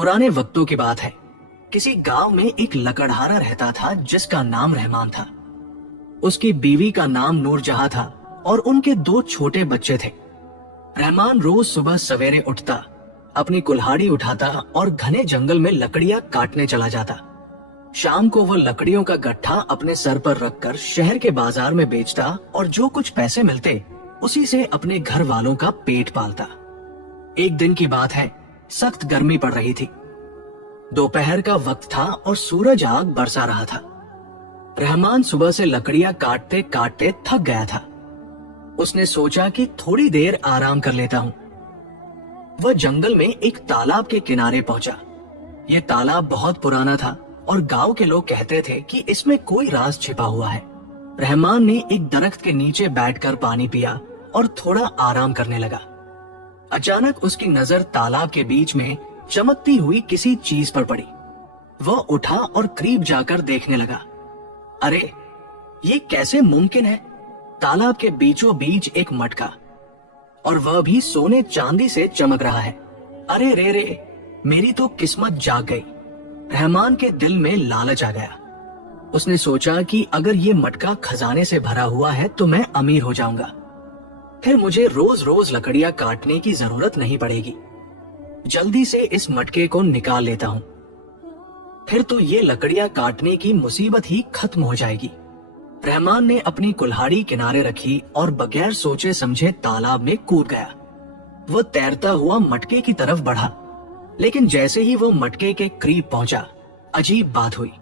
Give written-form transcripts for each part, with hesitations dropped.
पुराने वक्तों की बात है। किसी गांव में एक लकड़हारा रहता था जिसका नाम रहमान था। उसकी बीवी का नाम नूरजहां था और उनके 2 छोटे बच्चे थे। रहमान रोज सुबह सवेरे उठता, अपनी कुल्हाड़ी उठाता और घने जंगल में लकड़ियां काटने चला जाता। शाम को वह लकड़ियों का गट्ठा अपने सर पर रखकर शहर के बाजार में बेचता और जो कुछ पैसे मिलते उसी से अपने घर वालों का पेट पालता। एक दिन की बात है, सख्त गर्मी पड़ रही थी। दोपहर का वक्त था और सूरज आग बरसा रहा था। रहमान सुबह से लकड़ियां काटते काटते थक गया था। उसने सोचा कि थोड़ी देर आराम कर लेता हूं। वह जंगल में एक तालाब के किनारे पहुंचा। यह तालाब बहुत पुराना था और गांव के लोग कहते थे कि इसमें कोई राज छिपा हुआ है। रहमान ने एक दरख्त के नीचे बैठकर पानी पिया और थोड़ा आराम करने लगा। अचानक उसकी नजर तालाब के बीच में चमकती हुई किसी चीज पर पड़ी। वह उठा और करीब जाकर देखने लगा। अरे, ये कैसे मुमकिन है? तालाब के बीचों बीच एक मटका, और वह भी सोने चांदी से चमक रहा है। अरे रे रे, मेरी तो किस्मत जाग गई। रहमान के दिल में लालच आ गया। उसने सोचा कि अगर ये मटका खजाने से भरा हुआ है तो मैं अमीर हो जाऊंगा। फिर मुझे रोज रोज लकड़ियां काटने की जरूरत नहीं पड़ेगी। जल्दी से इस मटके को निकाल लेता हूं, फिर तो ये लकड़ियां काटने की मुसीबत ही खत्म हो जाएगी। रहमान ने अपनी कुल्हाड़ी किनारे रखी और बगैर सोचे समझे तालाब में कूद गया। वह तैरता हुआ मटके की तरफ बढ़ा, लेकिन जैसे ही वो मटके के करीब पहुंचा, अजीब बात हुई।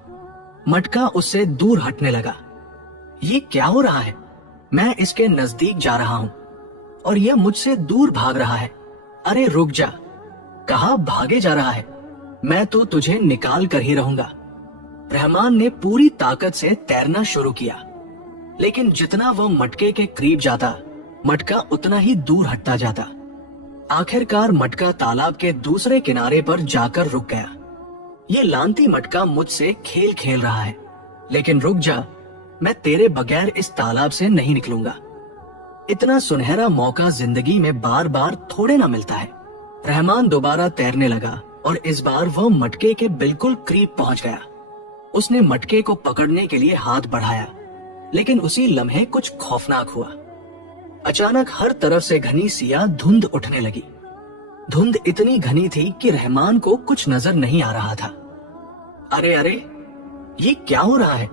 मटका उससे दूर हटने लगा। ये क्या हो रहा है? मैं इसके नजदीक जा रहा हूं और यह मुझसे दूर भाग रहा है। अरे रुक जा, कहाँ भागे जा रहा है? मैं तो तुझे निकाल कर ही रहूंगा। रहमान ने पूरी ताकत से तैरना शुरू किया, लेकिन जितना वह मटके के करीब जाता, मटका उतना ही दूर हटता जाता। आखिरकार मटका तालाब के दूसरे किनारे पर जाकर रुक गया। ये लांती मटका मुझसे खेल खेल रहा है, लेकिन रुक जा, मैं तेरे बगैर इस तालाब से नहीं निकलूंगा। इतना सुनहरा मौका जिंदगी में बार बार थोड़े ना मिलता है। रहमान दोबारा तैरने लगा और इस बार वह मटके के बिल्कुल करीब पहुंच गया। उसने मटके को पकड़ने के लिए हाथ बढ़ाया, लेकिन उसी लम्हे कुछ खौफनाक हुआ। अचानक हर तरफ से घनी सिया धुंध उठने लगी। धुंध इतनी घनी थी कि रहमान को कुछ नजर नहीं आ रहा था। अरे अरे, ये क्या हो रहा है?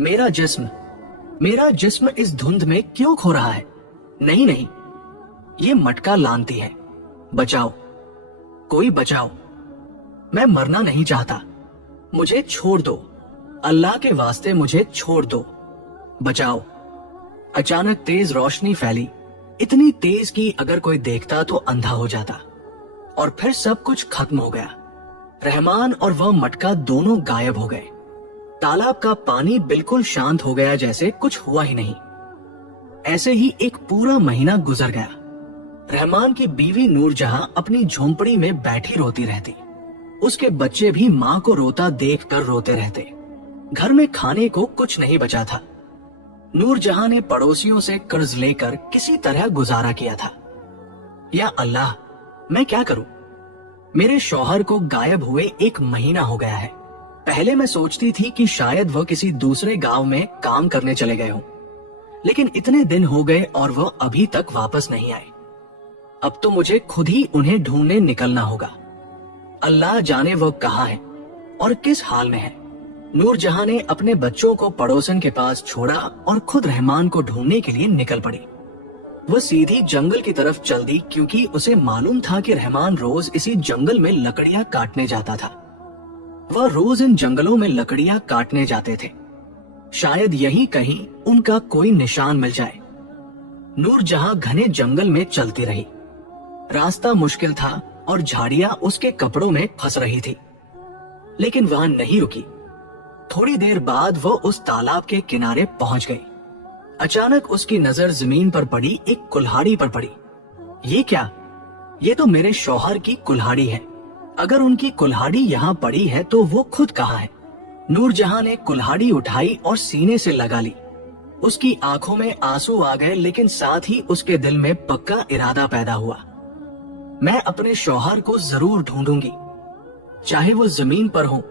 मेरा जिस्म इस धुंध में क्यों खो रहा है? नहीं नहीं, ये मटका लानती है। बचाओ, कोई बचाओ, मैं मरना नहीं चाहता। मुझे छोड़ दो, अल्लाह के वास्ते मुझे छोड़ दो, बचाओ। अचानक तेज रोशनी फैली, इतनी तेज कि अगर कोई देखता तो अंधा हो जाता, और फिर सब कुछ खत्म हो गया। रहमान और वह मटका दोनों गायब हो गए। तालाब का पानी बिल्कुल शांत हो गया, जैसे कुछ हुआ ही नहीं। ऐसे ही एक पूरा महीना गुजर गया। रहमान की बीवी नूरजहां अपनी झोंपड़ी में बैठी रोती रहती। उसके बच्चे भी माँ को रोता देखकर रोते रहते। घर में खाने को कुछ नहीं बचा था। नूरजहां ने पड़ोसियों से कर्ज लेकर किसी तरह गुजारा किया था। या अल्लाह, मैं क्या करूं? मेरे शौहर को गायब हुए 1 महीना हो गया है। पहले मैं सोचती थी कि शायद वह किसी दूसरे गांव में काम करने चले गए हों, लेकिन इतने दिन हो गए और वह अभी तक वापस नहीं आए। अब तो मुझे खुद ही उन्हें ढूंढने निकलना होगा। अल्लाह जाने वह कहाँ है और किस हाल में है। नूरजहां ने अपने बच्चों को पड़ोसन के पास छोड़ा और खुद रहमान को ढूंढने के लिए निकल पड़ी। वह सीधी जंगल की तरफ चल दी, क्योंकि उसे मालूम था कि रहमान रोज इसी जंगल में लकड़ियां काटने जाता था। वह रोज इन जंगलों में लकड़ियां काटने जाते थे। शायद यहीं कहीं उनका कोई निशान मिल जाए। नूरजहां घने जंगल में चलती रही। रास्ता मुश्किल था और झाड़ियां उसके कपड़ों में फंस रही थी, लेकिन वह नहीं रुकी। थोड़ी देर बाद वह उस तालाब के किनारे पहुंच गई। अचानक उसकी नजर जमीन पर पड़ी एक कुल्हाड़ी पर पड़ी। ये क्या? ये तो मेरे शौहर की कुल्हाड़ी है। अगर उनकी कुल्हाड़ी यहाँ पड़ी है तो वो खुद कहाँ है? नूरजहां ने कुल्हाड़ी उठाई और सीने से लगा ली। उसकी आंखों में आंसू आ गए, लेकिन साथ ही उसके दिल में पक्का इरादा पैदा हुआ, मैं अपने शौहर को जरूर ढूंढूंगी। चाहे वो जमीन पर हो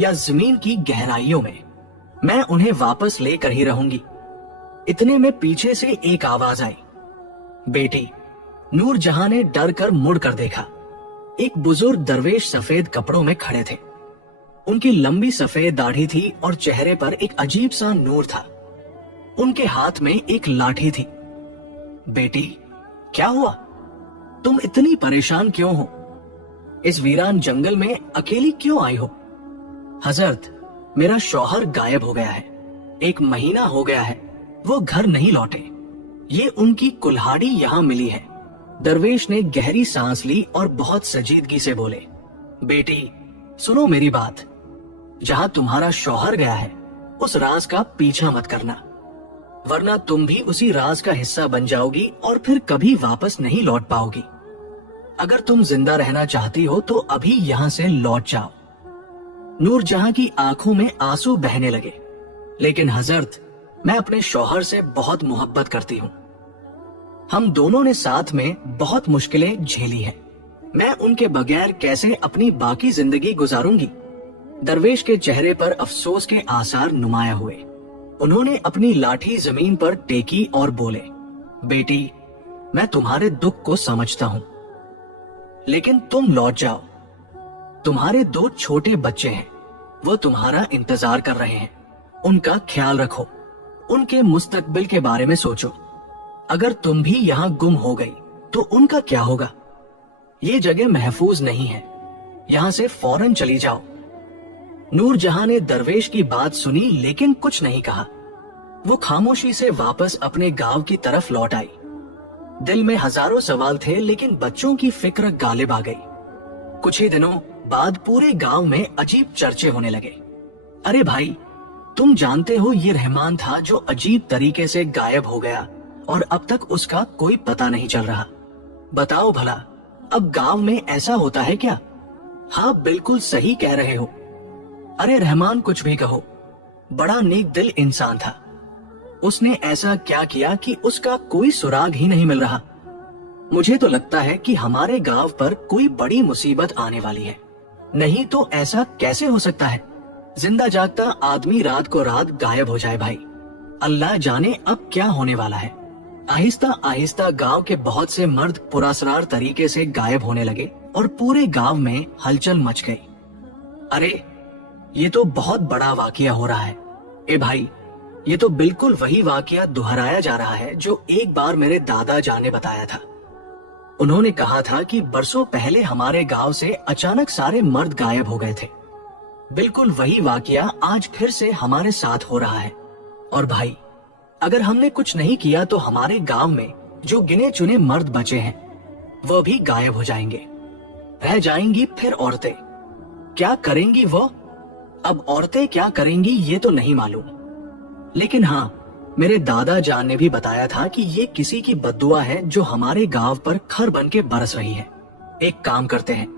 या जमीन की गहराइयों में, मैं उन्हें वापस लेकर ही रहूंगी। इतने में पीछे से एक आवाज आई, बेटी। नूर जहां ने डर कर मुड़ कर देखा। एक बुजुर्ग दरवेश सफेद कपड़ों में खड़े थे। उनकी लंबी सफेद दाढ़ी थी और चेहरे पर एक अजीब सा नूर था। उनके हाथ में एक लाठी थी। बेटी, क्या हुआ? तुम इतनी परेशान क्यों हो? इस वीरान जंगल में अकेली क्यों आई हो? हजरत, मेरा शौहर गायब हो गया है। 1 महीना हो गया है, वो घर नहीं लौटे। ये उनकी कुल्हाड़ी यहाँ मिली है। दरवेश ने गहरी सांस ली और बहुत संजीदगी से बोले, बेटी सुनो मेरी बात। जहां तुम्हारा शौहर गया है, उस राज का पीछा मत करना, वरना तुम भी उसी राज का हिस्सा बन जाओगी और फिर कभी वापस नहीं लौट पाओगी। अगर तुम जिंदा रहना चाहती हो तो अभी यहाँ से लौट जाओ। नूर जहां की आंखों में आंसू बहने लगे। लेकिन हजरत, मैं अपने शौहर से बहुत मोहब्बत करती हूँ। हम दोनों ने साथ में बहुत मुश्किलें झेली हैं। मैं उनके बगैर कैसे अपनी बाकी जिंदगी गुजारूंगी? दरवेश के चेहरे पर अफसोस के आसार नुमाया हुए। उन्होंने अपनी लाठी जमीन पर टेकी और बोले, बेटी मैं तुम्हारे दुख को समझता हूं, लेकिन तुम लौट जाओ। तुम्हारे 2 छोटे बच्चे हैं, वो तुम्हारा इंतजार कर रहे हैं। उनका ख्याल रखो, उनके मुस्तकबिल के बारे में सोचो। अगर तुम भी यहाँ गुम हो गई तो उनका क्या होगा? ये जगह महफूज नहीं है, यहाँ से फौरन चली जाओ। नूर जहां ने दरवेश की बात सुनी लेकिन कुछ नहीं कहा। वो खामोशी से वापस अपने गांव की तरफ लौट आई। दिल में हजारों सवाल थे, लेकिन बच्चों की फिक्र गालिब आ गई। कुछ ही दिनों बाद पूरे गांव में अजीब चर्चे होने लगे। अरे भाई, तुम जानते हो ये रहमान था जो अजीब तरीके से गायब हो गया और अब तक उसका कोई पता नहीं चल रहा। बताओ भला, अब गांव में ऐसा होता है क्या? हाँ, बिल्कुल सही कह रहे हो। अरे रहमान, कुछ भी कहो, बड़ा नेक दिल इंसान था। उसने ऐसा क्या किया कि उसका कोई सुराग ही नहीं मिल रहा? मुझे तो लगता है कि हमारे गांव पर कोई बड़ी मुसीबत आने वाली है। नहीं तो ऐसा कैसे हो सकता है? जिंदा जागता आदमी रात को रात गायब हो जाए भाई। अल्लाह जाने अब क्या होने वाला है। आहिस्ता आहिस्ता गांव के बहुत से मर्द पुरअसरार तरीके से गायब होने लगे और पूरे गांव में हलचल मच गई। अरे, ये तो बहुत बड़ा वाकया हो रहा है। ए भाई, ये तो बिल्कुल वही वाकया दोहराया जा रहा है जो एक बार मेरे दादा जान ने बताया था। उन्होंने कहा था कि बरसों पहले हमारे गांव से अचानक सारे मर्द गायब हो गए थे। बिल्कुल वही वाकया आज फिर से हमारे साथ हो रहा है। और भाई, अगर हमने कुछ नहीं किया तो हमारे गांव में जो गिने चुने मर्द बचे हैं वो भी गायब हो जाएंगे। रह जाएंगी फिर औरतें। क्या करेंगी वो? अब औरतें क्या करेंगी ये तो नहीं मालूम, लेकिन हाँ, मेरे दादा जान ने भी बताया था कि ये किसी की बद्दुआ है जो हमारे गांव पर खर बन के बरस रही है। एक काम करते हैं,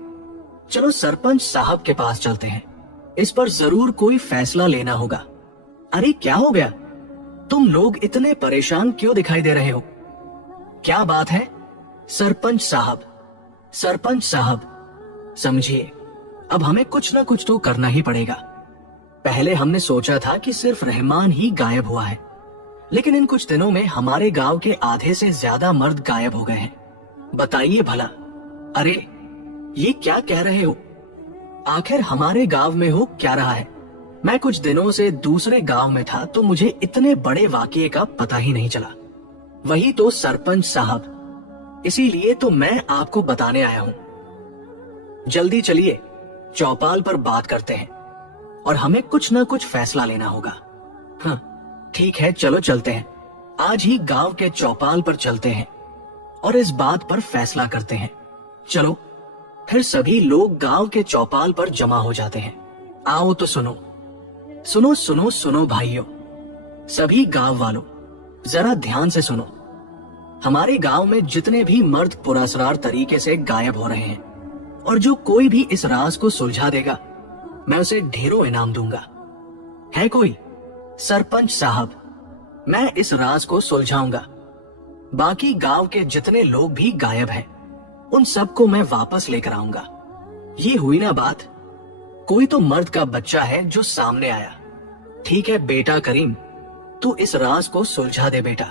चलो सरपंच साहब के पास चलते हैं। इस पर जरूर कोई फैसला लेना होगा। अरे क्या हो गया? तुम लोग इतने परेशान क्यों दिखाई दे रहे हो? क्या बात है? सरपंच साहब, सरपंच साहब, समझिए, अब हमें कुछ ना कुछ तो करना ही पड़ेगा। पहले हमने सोचा था कि सिर्फ रहमान ही गायब हुआ है, लेकिन इन कुछ दिनों में हमारे गांव के आधे से ज्यादा मर्द गायब हो गए हैं। बताइए भला। अरे, ये क्या कह रहे हो? आखिर हमारे गांव में हो क्या रहा है? मैं कुछ दिनों से दूसरे गांव में था तो मुझे इतने बड़े वाकये का पता ही नहीं चला। वही तो सरपंच साहब, इसीलिए तो मैं आपको बताने आया हूँ। जल्दी चलिए, चौपाल पर बात करते हैं और हमें कुछ ना कुछ फैसला लेना होगा। हाँ ठीक है, चलो चलते हैं। आज ही गांव के चौपाल पर चलते हैं और इस बात पर फैसला करते हैं। चलो। फिर सभी लोग गांव के चौपाल पर जमा हो जाते हैं। आओ तो सुनो सुनो सुनो सुनो भाइयों, सभी गांव वालों, जरा ध्यान से सुनो। हमारे गांव में जितने भी मर्द पुरअसरार तरीके से गायब हो रहे हैं और जो कोई भी इस राज को सुलझा देगा, मैं उसे ढेरों इनाम दूंगा। है कोई? सरपंच साहब, मैं इस राज को सुलझाऊंगा। बाकी गांव के जितने लोग भी गायब हैं, उन सबको मैं वापस लेकर आऊंगा। ये हुई ना बात? कोई तो मर्द का बच्चा है जो सामने आया। ठीक है बेटा करीम, तू इस राज को सुलझा दे बेटा।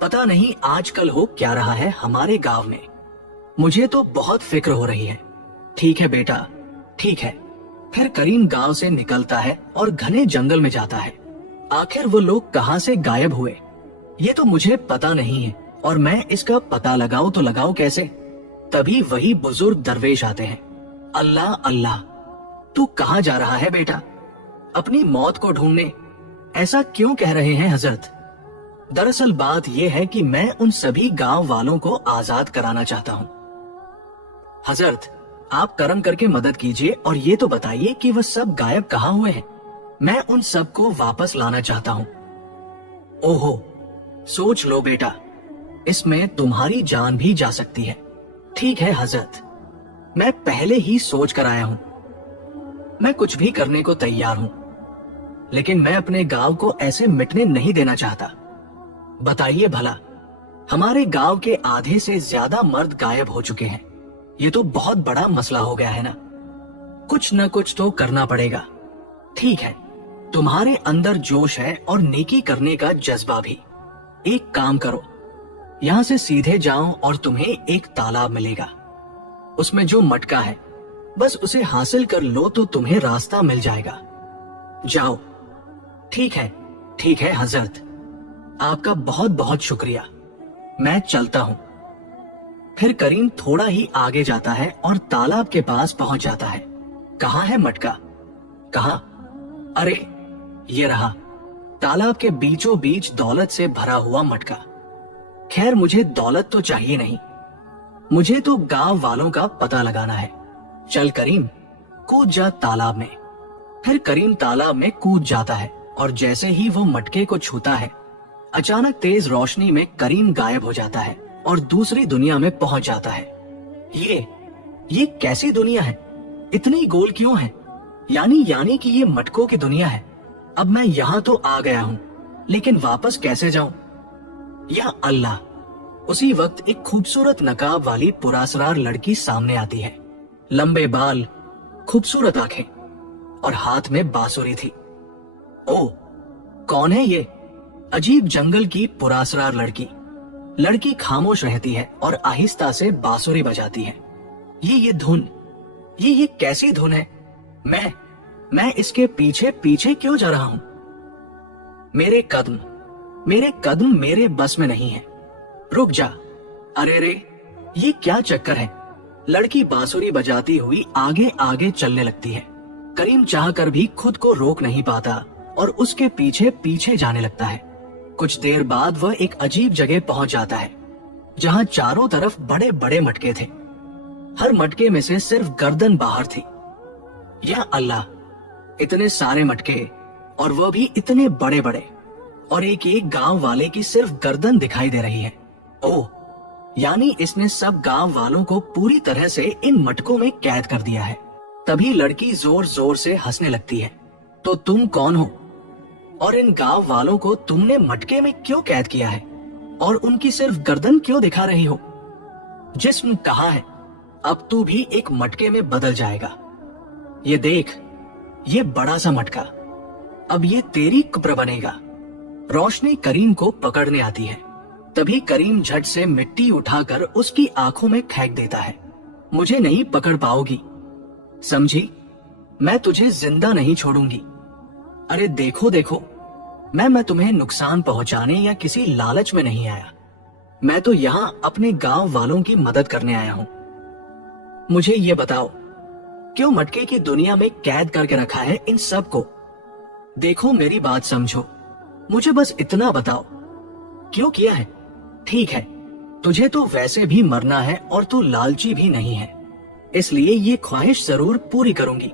पता नहीं आजकल हो क्या रहा है हमारे गांव में, मुझे तो बहुत फिक्र हो रही है। ठीक है बेटा, ठीक है। फिर करीम गांव से निकलता है और घने जंगल में जाता है। आखिर वो लोग कहां से गायब हुए ये तो मुझे पता नहीं है, और मैं इसका पता लगाऊं तो लगाऊं कैसे। तभी वही बुजुर्ग दरवेश आते हैं। अल्लाह अल्लाह, तू कहां जा रहा है बेटा? अपनी मौत को ढूंढने? ऐसा क्यों कह रहे हैं हजरत? दरअसल बात यह है कि मैं उन सभी गांव वालों को आजाद कराना चाहता हूं। हजरत, आप करम करके मदद कीजिए और ये तो बताइए कि वह सब गायब कहां हुए हैं। मैं उन सब को वापस लाना चाहता हूं। ओहो, सोच लो बेटा, इसमें तुम्हारी जान भी जा सकती है। ठीक है हजरत, मैं पहले ही सोच कर आया हूं। मैं कुछ भी करने को तैयार हूं, लेकिन मैं अपने गांव को ऐसे मिटने नहीं देना चाहता। बताइए भला, हमारे गांव के आधे से ज्यादा मर्द गायब हो चुके हैं। ये तो बहुत बड़ा मसला हो गया है ना। कुछ न कुछ तो करना पड़ेगा। ठीक है, तुम्हारे अंदर जोश है और नेकी करने का जज्बा भी। एक काम करो, यहां से सीधे जाओ और तुम्हें एक तालाब मिलेगा। उसमें जो मटका है बस उसे हासिल कर लो तो तुम्हें रास्ता मिल जाएगा। जाओ। ठीक है हजरत, आपका बहुत बहुत शुक्रिया। मैं चलता हूं। फिर करीम थोड़ा ही आगे जाता है और तालाब के पास पहुंच जाता है। कहां है मटका? कहां? अरे ये रहा, तालाब के बीचों बीच दौलत से भरा हुआ मटका। खैर मुझे दौलत तो चाहिए नहीं, मुझे तो गांव वालों का पता लगाना है। चल करीम, कूद जा तालाब में। फिर करीम तालाब में कूद जाता है और जैसे ही वो मटके को छूता है, अचानक तेज रोशनी में करीम गायब हो जाता है और दूसरी दुनिया में पहुंच जाता है। ये कैसी दुनिया है? इतनी गोल क्यों है? यानी कि ये मटकों की दुनिया है। अब मैं यहाँ तो आ गया हूँ, लेकिन वापस कैसे जाऊं? या अल्लाह! उसी वक्त एक खूबसूरत नकाब वाली पुरासरार लड़की सामने आती है। लंबे बाल, खूबसूरत आंखें और हाथ में बांसुरी थी। ओ, कौन है ये? अजीब जंगल की पुरासरार लड़की। लड़की खामोश रहती है और आहिस्ता से बांसुरी बजाती है। ये धुन, ये कैसी धुन है? मैं इसके पीछे पीछे क्यों जा रहा हूं? मेरे कदम मेरे बस में नहीं है। रुक जा। अरे रे, ये क्या चक्कर है? लड़की बांसुरी बजाती हुई आगे आगे चलने लगती है। करीम चाहकर भी खुद को रोक नहीं पाता और उसके पीछे पीछे जाने लगता है। कुछ देर बाद वह एक अजीब जगह पहुंच जाता है, जहां चारों तरफ बड़े बड़े मटके थे। हर मटके में से सिर्फ गर्दन बाहर थी। या अल्लाह! इतने सारे मटके, और वह भी इतने बड़े बड़े, और एक एक गांव वाले की सिर्फ गर्दन दिखाई दे रही है। ओह, यानी इसने सब गांव वालों को पूरी तरह से इन मटकों में कैद कर दिया है। तभी लड़की जोर जोर से हंसने लगती है। तो तुम कौन हो? और इन गांव वालों को तुमने मटके में क्यों कैद किया है? और उनकी सिर्फ गर्दन क्यों दिखा रही हो? जिस्म कहाँ है? अब तू भी एक मटके में बदल जाएगा। ये देख, ये बड़ा सा मटका, अब ये तेरी कब्र बनेगा। रोशनी करीम को पकड़ने आती है। तभी करीम झट से मिट्टी उठाकर उसकी आंखों में फेंक देता है। मुझे नहीं पकड़ पाओगी, समझी? मैं तुझे जिंदा नहीं छोड़ूंगी। अरे देखो, मैं तुम्हें नुकसान पहुंचाने या किसी लालच में नहीं आया। मैं तो यहाँ अपने गांव वालों की मदद करने आया हूँ। मुझे ये बताओ, क्यों मटके की दुनिया में कैद करके रखा है इन सब को? देखो मेरी बात समझो, मुझे बस इतना बताओ, क्यों किया है? ठीक है, तुझे तो वैसे भी मरना है और तू लालची भी नहीं है, इसलिए ये ख्वाहिश जरूर पूरी करूंगी।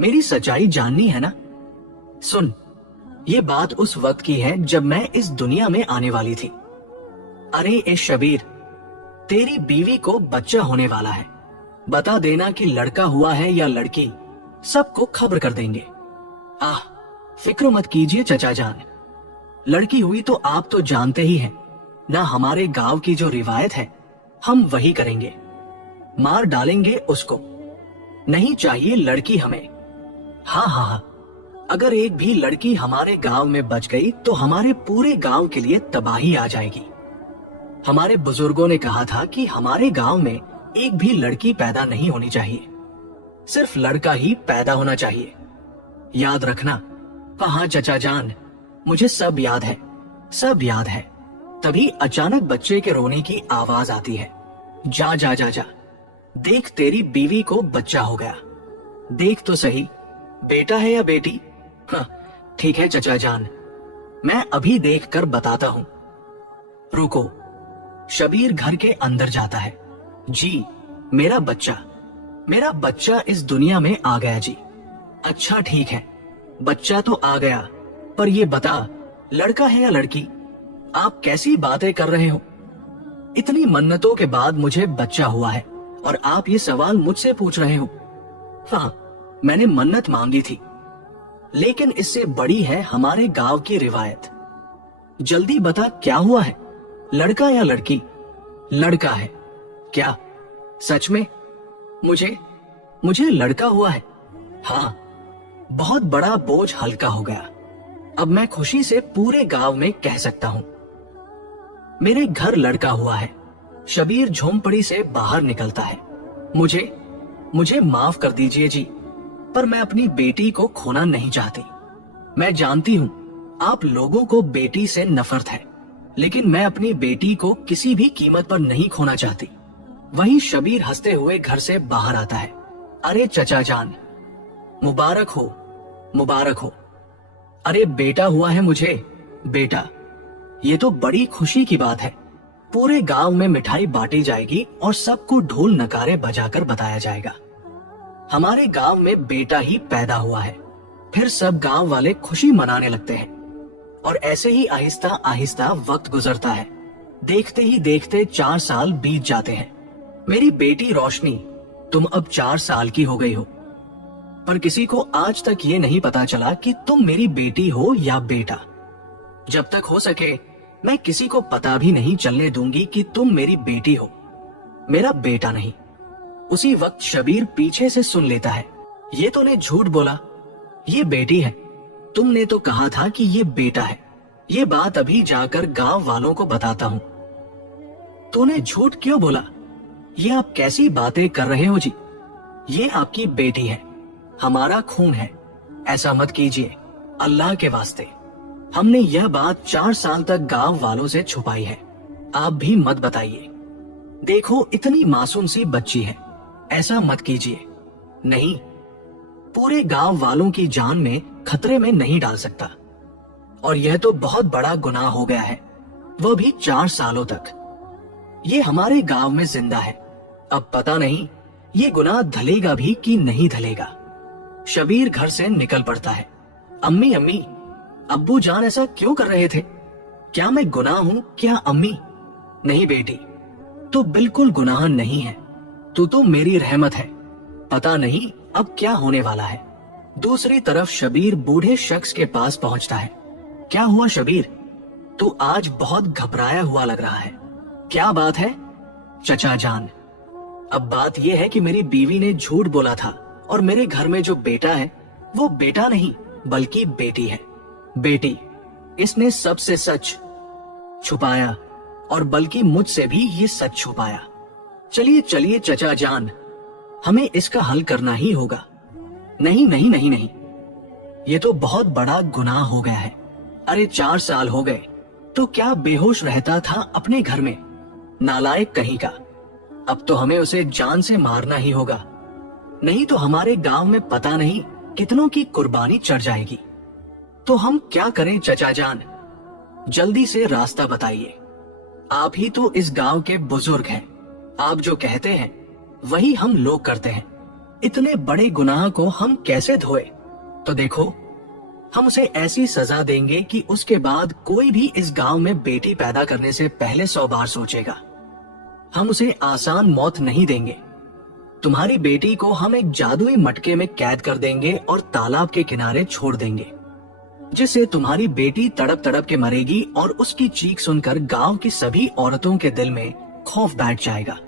मेरी सच्चाई जाननी है ना? सुन, ये बात उस वक्त की है जब मैं इस दुनिया में आने वाली थी। अरे ए शबीर, तेरी बीवी को बच्चा होने वाला है। बता देना कि लड़का हुआ है या लड़की, सबको खबर कर देंगे। आह, फिक्र मत कीजिए चचा जान, लड़की हुई तो आप तो जानते ही हैं ना, हमारे गांव की जो रिवायत है हम वही करेंगे, मार डालेंगे उसको। नहीं चाहिए लड़की हमें। हाँ हाँ हाँ, अगर एक भी लड़की हमारे गांव में बच गई तो हमारे पूरे गांव के लिए तबाही आ जाएगी। हमारे बुजुर्गों ने कहा था कि हमारे गांव में एक भी लड़की पैदा नहीं होनी चाहिए, सिर्फ लड़का ही पैदा होना चाहिए। याद रखना। हाँ चचा जान, मुझे सब याद है, सब याद है। तभी अचानक बच्चे के रोने की आवाज आती है। जा जा जा जा, देख तेरी बीवी को बच्चा हो गया। देख तो सही, बेटा है या बेटी? हाँ, ठीक है चचा जान, मैं अभी देख कर बताता हूँ। रुको। शबीर घर के अंदर जाता है। जी, मेरा बच्चा इस दुनिया में आ गया जी। अच्छा ठीक है, बच्चा तो आ गया, पर ये बता लड़का है या लड़की? आप कैसी बातें कर रहे हो? इतनी मन्नतों के बाद मुझे बच्चा हुआ है और आप ये सवाल मुझसे पूछ रहे हो? हाँ, मैंने मन्नत मांगी थी, लेकिन इससे बड़ी है हमारे गांव की रिवायत। जल्दी बता क्या हुआ है, लड़का या लड़की? लड़का है। क्या सच में? मुझे लड़का हुआ है। हाँ, बहुत बड़ा बोझ हल्का हो गया। अब मैं खुशी से पूरे गांव में कह सकता हूँ, मेरे घर लड़का हुआ है। शबीर झोंपड़ी से बाहर निकलता है। मुझे माफ कर दीजिए जी, पर मैं अपनी बेटी को खोना नहीं चाहती। मैं जानती हूँ आप लोगों को बेटी से नफरत है, लेकिन मैं अपनी बेटी को किसी भी कीमत पर नहीं खोना चाहती। वहीं शबीर हंसते हुए घर से बाहर आता है। अरे चचा जान, मुबारक हो, मुबारक हो। अरे बेटा हुआ है मुझे, बेटा। ये तो बड़ी खुशी की बात है। पूरे गांव में मिठाई बांटी जाएगी और सबको ढोल नगाड़े बजाकर बताया जाएगा, हमारे गांव में बेटा ही पैदा हुआ है। फिर सब गांव वाले खुशी मनाने लगते हैं और ऐसे ही आहिस्ता आहिस्ता वक्त गुजरता है। देखते ही देखते 4 साल बीत जाते हैं। मेरी बेटी रोशनी, तुम अब 4 साल की हो गई हो, पर किसी को आज तक ये नहीं पता चला कि तुम मेरी बेटी हो या बेटा। जब तक हो सके मैं किसी को पता भी नहीं चलने दूंगी कि तुम मेरी बेटी हो, मेरा बेटा नहीं। उसी वक्त शबीर पीछे से सुन लेता है। ये तूने झूठ बोला, ये बेटी है। तुमने तो कहा था कि ये बेटा है। ये बात अभी जाकर गांव वालों को बताता हूँ। तूने झूठ क्यों बोला? ये आप कैसी बातें कर रहे हो जी? ये आपकी बेटी है, हमारा खून है। ऐसा मत कीजिए, अल्लाह के वास्ते। हमने यह बात 4 साल तक गांव वालों से छुपाई है, आप भी मत बताइए। देखो इतनी मासूम सी बच्ची है, ऐसा मत कीजिए। नहीं, पूरे गांव वालों की जान में खतरे में नहीं डाल सकता, और यह तो बहुत बड़ा गुनाह हो गया है, वो भी 4 सालों तक। ये हमारे गांव में जिंदा है, अब पता नहीं ये गुनाह धलेगा भी कि नहीं धलेगा। शबीर घर से निकल पड़ता है। अम्मी अम्मी, अब्बू जान ऐसा क्यों कर रहे थे? क्या मैं गुनाह हूँ क्या अम्मी? नहीं बेटी, तू बिल्कुल गुनाह नहीं है, तू तो मेरी रहमत है। पता नहीं अब क्या होने वाला है। दूसरी तरफ शबीर बूढ़े शख्स के पास पहुंचता है। क्या हुआ शबीर? तू आज बहुत घबराया हुआ लग रहा है, क्या बात है? चचा जान, अब बात यह है कि मेरी बीवी ने झूठ बोला था और मेरे घर में जो बेटा है वो बेटा नहीं बल्कि बेटी है। बेटी, इसने सबसे सच छुपाया और बल्कि मुझसे भी ये सच छुपाया। चलिए चलिए चचा जान, हमें इसका हल करना ही होगा। नहीं नहीं नहीं नहीं, ये तो बहुत बड़ा गुनाह हो गया है। अरे 4 साल हो गए तो क्या बेहोश रहता था अपने घर में, नालायक कहीं का। अब तो हमें उसे जान से मारना ही होगा, नहीं तो हमारे गांव में पता नहीं कितनों की कुर्बानी चढ़ जाएगी। तो हम क्या करें चचा जान? जल्दी से रास्ता बताइए। आप ही तो इस गांव के बुजुर्ग हैं, आप जो कहते हैं वही हम लोग करते हैं। इतने बड़े गुनाह को हम कैसे धोए? तो देखो, हम उसे ऐसी सजा देंगे कि उसके बाद कोई भी इस गांव में बेटी पैदा करने से पहले 100 बार सोचेगा। हम उसे आसान मौत नहीं देंगे। तुम्हारी बेटी को हम एक जादुई मटके में कैद कर देंगे और तालाब के किनारे छोड़ देंगे, जिससे तुम्हारी बेटी तड़प तड़प के मरेगी और उसकी चीख सुनकर गांव की सभी औरतों के दिल में खौफ बैठ जाएगा।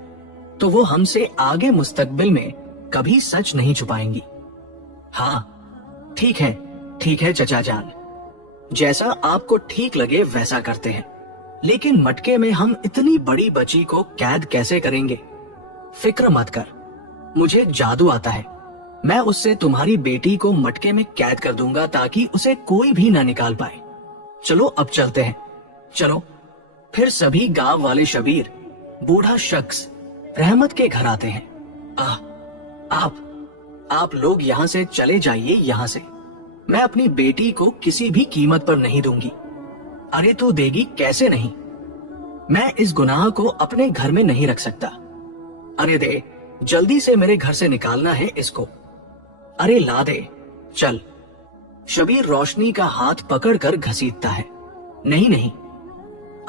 तो वो हमसे आगे मुस्तकबिल में कभी सच नहीं छुपाएंगी। हाँ ठीक है चचा जान, जैसा आपको ठीक लगे वैसा करते हैं, लेकिन मटके में हम इतनी बड़ी बच्ची को कैद कैसे करेंगे? फिक्र मत कर, मुझे जादू आता है। मैं उससे तुम्हारी बेटी को मटके में कैद कर दूंगा ताकि उसे कोई भी ना निकाल पाए। चलो अब चलते हैं, चलो। फिर सभी गांव वाले शबीर, बूढ़ा शख्स रहमत के घर आते हैं। आप लोग यहाँ से चले जाइए, यहाँ से। मैं अपनी बेटी को किसी भी कीमत पर नहीं दूंगी। अरे तू देगी कैसे नहीं? मैं इस गुनाह को अपने घर में नहीं रख सकता। अरे दे, जल्दी से मेरे घर से निकालना है इसको। अरे ला दे, चल। शबीर रोशनी का हाथ पकड़कर घसीटता है। नहीं,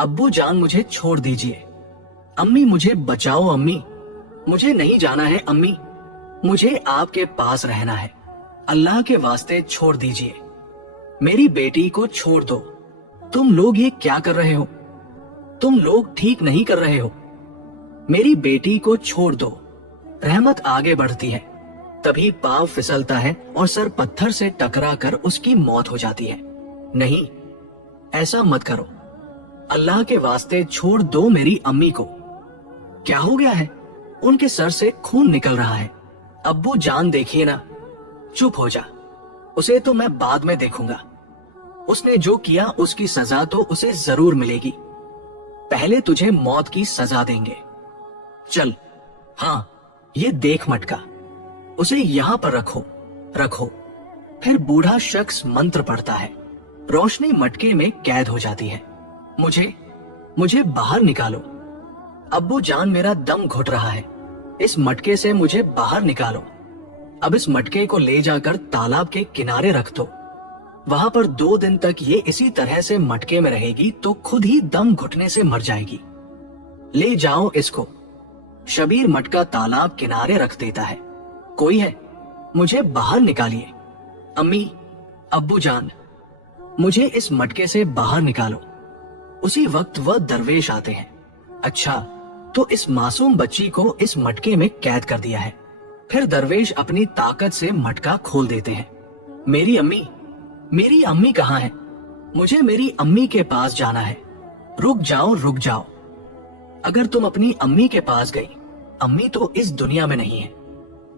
अब्बू जान मुझे छोड़ दीजिए। अम्मी मुझे बचाओ, अम्मी मुझे नहीं जाना है, अम्मी मुझे आपके पास रहना है। अल्लाह के वास्ते छोड़ दीजिए, मेरी बेटी को छोड़ दो। तुम लोग ये क्या कर रहे हो? तुम लोग ठीक नहीं कर रहे हो। मेरी बेटी को छोड़ दो। रहमत आगे बढ़ती है, तभी पांव फिसलता है और सर पत्थर से टकरा कर उसकी मौत हो जाती है। नहीं, ऐसा मत करो, अल्लाह के वास्ते छोड़ दो मेरी अम्मी को। क्या हो गया है? उनके सर से खून निकल रहा है। अब्बू जान देखिए ना। चुप हो जा, उसे तो मैं बाद में देखूंगा। उसने जो किया उसकी सजा तो उसे जरूर मिलेगी। पहले तुझे मौत की सजा देंगे। चल। हाँ, ये देख मटका, उसे यहाँ पर रखो। फिर बूढ़ा शख्स मंत्र पढ़ता है। रोशनी मटके में कैद हो जाती है। मुझे बाहर निकालो। अब्बू जान, मेरा दम घुट रहा है। इस मटके से मुझे बाहर निकालो। अब इस मटके को ले जाकर तालाब के किनारे रख दो। वहां पर 2 दिन तक ये इसी तरह से मटके में रहेगी तो खुद ही दम घुटने से मर जाएगी। ले जाओ इसको। शबीर मटका तालाब किनारे रख देता है। कोई है? मुझे बाहर निकालिए। अम्मी, अब्बू जान, मुझे इस मटके से बाहर निकालो। उसी वक्त वह दरवेश आते हैं। अच्छा, तो इस मासूम बच्ची को इस मटके में कैद कर दिया है। फिर दरवेश अपनी ताकत से मटका खोल देते हैं। मेरी अम्मी कहाँ है? मुझे मेरी अम्मी के पास जाना है। रुक जाओ। अगर तुम अपनी अम्मी के पास गई, अम्मी तो इस दुनिया में नहीं है।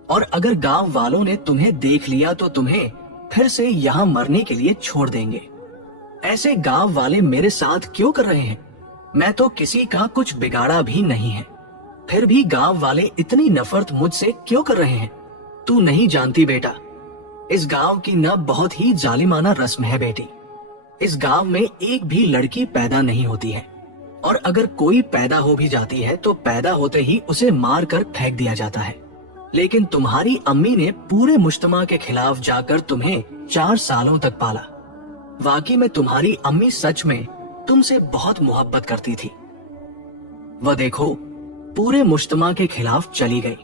और अगर गांव वालों ने तुम्हें देख लिया तो तुम्हें फिर से यहाँ मरने के लिए छोड़ देंगे। ऐसे गांव वाले मेरे साथ क्यों कर रहे हैं? मैं तो किसी का कुछ बिगाड़ा भी नहीं है, फिर भी गांव वाले इतनी नफरत मुझसे क्यों कर रहे हैं? तू नहीं जानती बेटा, इस गांव की न बहुत ही जालिमाना रस्म है बेटी। इस गांव में एक भी लड़की पैदा नहीं होती है, और अगर कोई पैदा हो भी जाती है तो पैदा होते ही उसे मार कर फेंक दिया जाता है। लेकिन तुम्हारी अम्मी ने पूरे मुश्तमा के खिलाफ जाकर तुम्हें 4 सालों तक पाला। वाकई में तुम्हारी अम्मी सच में तुमसे बहुत मोहब्बत करती थी। वह देखो, पूरे मुश्तमा के खिलाफ चली गई।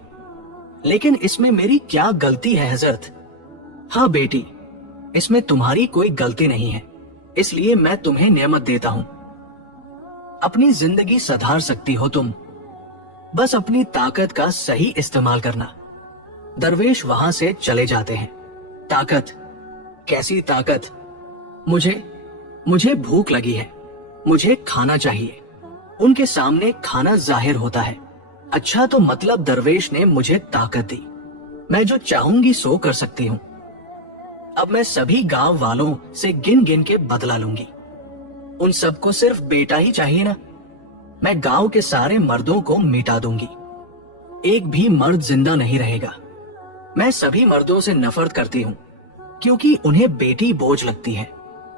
लेकिन इसमें मेरी क्या गलती है हजरत? हाँ बेटी, इसमें तुम्हारी कोई गलती नहीं है, इसलिए मैं तुम्हें नेमत देता हूँ। अपनी जिंदगी सुधार सकती हो तुम, बस अपनी ताकत का सही इस्तेमाल करना। दरवेश वहां से चले जाते हैं। ताकत? कैसी ताकत? मुझे भूख लगी है, मुझे खाना चाहिए। उनके सामने खाना जाहिर होता है। अच्छा, तो मतलब दरवेश ने मुझे ताकत दी, मैं जो चाहूंगी सो कर सकती हूँ। अब मैं सभी गांव वालों से गिन गिन के बदला लूंगी। उन सबको सिर्फ बेटा ही चाहिए ना। मैं गांव के सारे मर्दों को मिटा दूंगी, एक भी मर्द जिंदा नहीं रहेगा। मैं सभी मर्दों से नफरत करती हूँ क्योंकि उन्हें बेटी बोझ लगती है।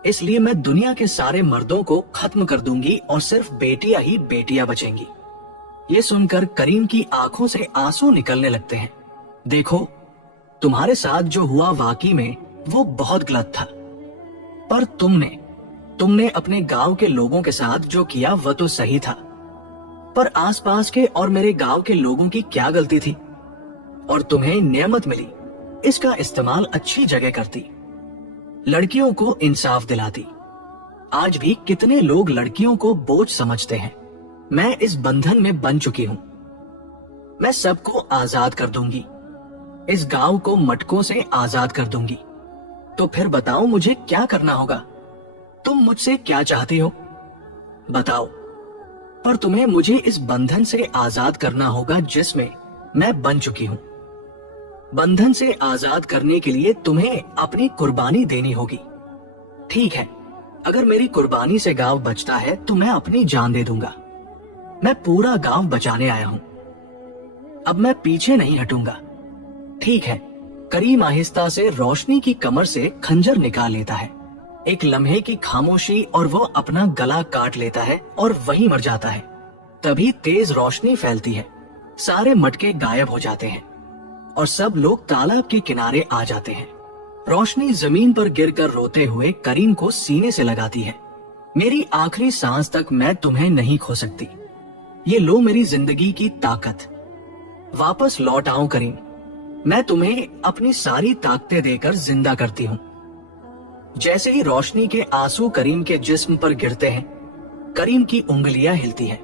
इसलिए मैं दुनिया के सारे मर्दों को खत्म कर दूंगी और सिर्फ बेटियां ही बेटियां बचेंगी। ये सुनकर करीम की आंखों से आंसू निकलने लगते हैं। देखो, तुम्हारे साथ जो हुआ वाकई में वो बहुत गलत था, पर तुमने अपने गांव के लोगों के साथ जो किया वह तो सही था, पर आसपास के और मेरे गांव के लोगों की क्या गलती थी? और तुम्हें नेमत मिली, इसका इस्तेमाल अच्छी जगह करती, लड़कियों को इंसाफ दिलाती। आज भी कितने लोग लड़कियों को बोझ समझते हैं। मैं इस बंधन में बन चुकी हूं। मैं सबको आजाद कर दूंगी। इस गांव को मटकों से आजाद कर दूंगी। तो फिर बताओ मुझे क्या करना होगा? तुम मुझसे क्या चाहती हो? बताओ। पर तुम्हें मुझे इस बंधन से आजाद करना होगा जिसमें मैं बन चुकी हूं। बंधन से आजाद करने के लिए तुम्हें अपनी कुर्बानी देनी होगी। ठीक है, अगर मेरी कुर्बानी से गांव बचता है तो मैं अपनी जान दे दूंगा। मैं पूरा गांव बचाने आया हूं, अब मैं पीछे नहीं हटूंगा। ठीक है। करीम आहिस्ता से रोशनी की कमर से खंजर निकाल लेता है। एक लम्हे की खामोशी और वो अपना गला काट लेता है और वहीं मर जाता है। तभी तेज रोशनी फैलती है, सारे मटके गायब हो जाते हैं और सब लोग तालाब के किनारे आ जाते हैं। रोशनी जमीन पर गिरकर रोते हुए करीम को सीने से लगाती है। मेरी आखिरी सांस तक मैं तुम्हें नहीं खो सकती। ये लो मेरी जिंदगी की ताकत। वापस लौट आओ करीम। मैं तुम्हें अपनी सारी ताकतें देकर जिंदा करती हूँ। जैसे ही रोशनी के आंसू करीम के जिस्म पर गिरते हैं, करीम की उंगलियां हिलती हैं।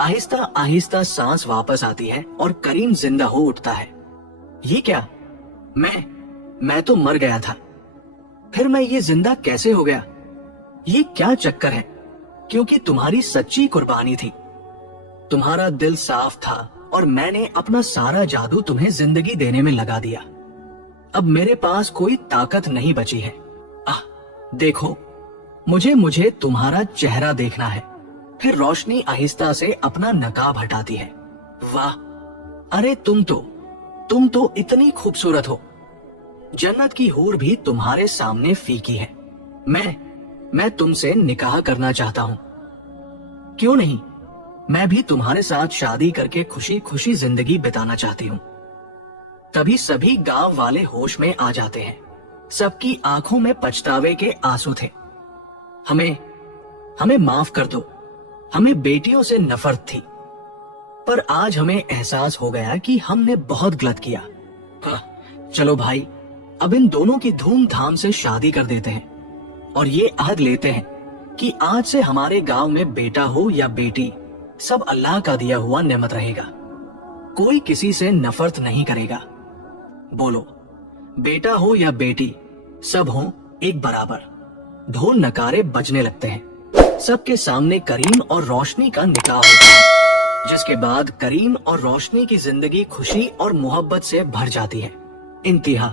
आहिस्ता आहिस्ता सांस वापस आती है और करीम जिंदा हो उठता है। ये क्या? मैं तो मर गया था, फिर मैं ये जिंदा कैसे हो गया? ये क्या चक्कर है? क्योंकि तुम्हारी सच्ची कुर्बानी थी। तुम्हारा दिल साफ था और मैंने अपना सारा जादू तुम्हें जिंदगी देने में लगा दिया। अब मेरे पास कोई ताकत नहीं बची है। देखो, मुझे तुम्हारा चेहरा देखना है। फिर रोशनी आहिस्ता से अपना नकाब हटाती है। वाह, अरे तुम तो इतनी खूबसूरत हो। जन्नत की हूर भी तुम्हारे सामने फीकी है। मैं तुमसे निकाह करना चाहता हूँ। क्यों नहीं, मैं भी तुम्हारे साथ शादी करके खुशी खुशी जिंदगी बिताना चाहती हूँ। तभी सभी गांव वाले होश में आ जाते हैं। सबकी आंखों में पछतावे के आंसू थे। हमें माफ कर दो, हमें बेटियों से नफरत थी, पर आज हमें एहसास हो गया कि हमने बहुत गलत किया। चलो भाई, अब इन दोनों की धूमधाम से शादी कर देते हैं और ये अहद लेते हैं कि आज से हमारे गांव में बेटा हो या बेटी, सब अल्लाह का दिया हुआ नेमत रहेगा। कोई किसी से नफरत नहीं करेगा। बोलो, बेटा हो या बेटी, सब हो एक बराबर। ढोल नकारे बजने लगते हैं। सबके सामने करीम और रोशनी का निकाह होता है, जिसके बाद करीम और रोशनी की जिंदगी खुशी और मोहब्बत से भर जाती है। इंतहा।